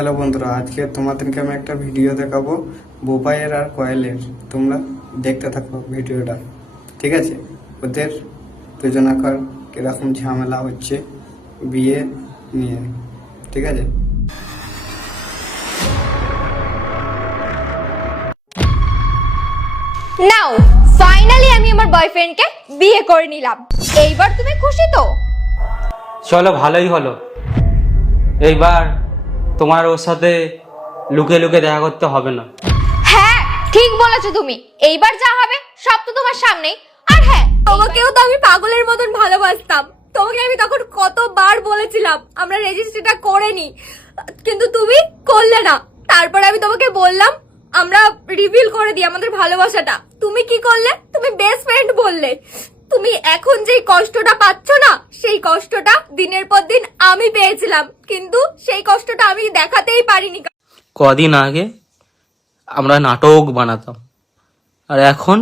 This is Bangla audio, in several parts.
হ্যালো বন্ধুরা, আজকে তোমাদেরকে আমি একটা ভিডিও দেখাবো বোপাইয়ের আর কয়েলের। তোমরা দেখতে থাকো ভিডিওটা, ঠিক আছে? ওদের দুজনাকার কিরকম ঝামেলা হচ্ছে বিয়ে নিয়ে, ঠিক আছে? নাও ফাইনালি আমি আমার বয়ফ্রেন্ডকে বিয়ে করে নিলাম। এইবার তুমি খুশি তো? চলো, ভালোই হলো। এইবার তোমার ওর সাথে লুকিয়ে লুকিয়ে দেখা করতে হবে না। হ্যাঁ ঠিক বলেছো তুমি, এইবার যা হবে সব তো তোমার সামনেই। আর হ্যাঁ, তোমাকেও তো আমি পাগলের মতন ভালোবাসতাম। তোমাকে আমি তখন কতবার বলেছিলাম আমরা রেজিস্ট্রিটা করে নি, কিন্তু তুমি করলে না। তারপর আমি তোমাকে বললাম আমরা রিভিল করে দিই আমাদের ভালোবাসাটা। তুমি কি করলে? তুমি বেস্ট ফ্রেন্ড বললে। তুমি এখন যেই কষ্টটা পাচ্ছ না, সেই কষ্টটা দিনের পর দিন আমি পেয়েছিলাম, কিন্তু সেই কষ্টটা আমি দেখাতেই পারিনি। কদিন আগে আমরা নাটক বানাতাম, আর এখন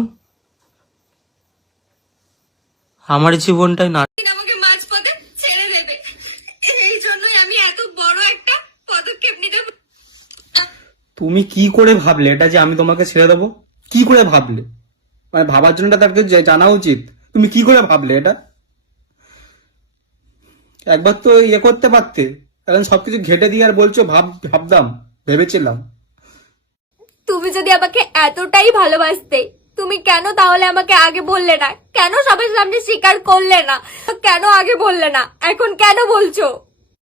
আমার জীবনটাই আমাকে মাঝপথে ছেড়ে দেবে, এই জন্যই আমি এত বড় একটা পদক্ষেপ নিতে। তুমি কি করে ভাবলে এটা যে আমি তোমাকে ছেড়ে দেবো? কি করে ভাবলে? মানে ভাবার জন্য তাকে জানা উচিত। তুমি কি করে ভাবলে এটা? একবার তো ইয়ে করতে পারতে। কারণ সবকিছু ঘেটে দিয়ে আর বলছো ভাবতাম, ভেবেছিলাম। তুমি যদি আমাকে এতটাই ভালোবাসতে, তুমি কেন তাহলে আমাকে আগে বললে না? কেন সবার সামনে স্বীকার করলে না? কেন আগে বললে না? এখন কেন বলছো?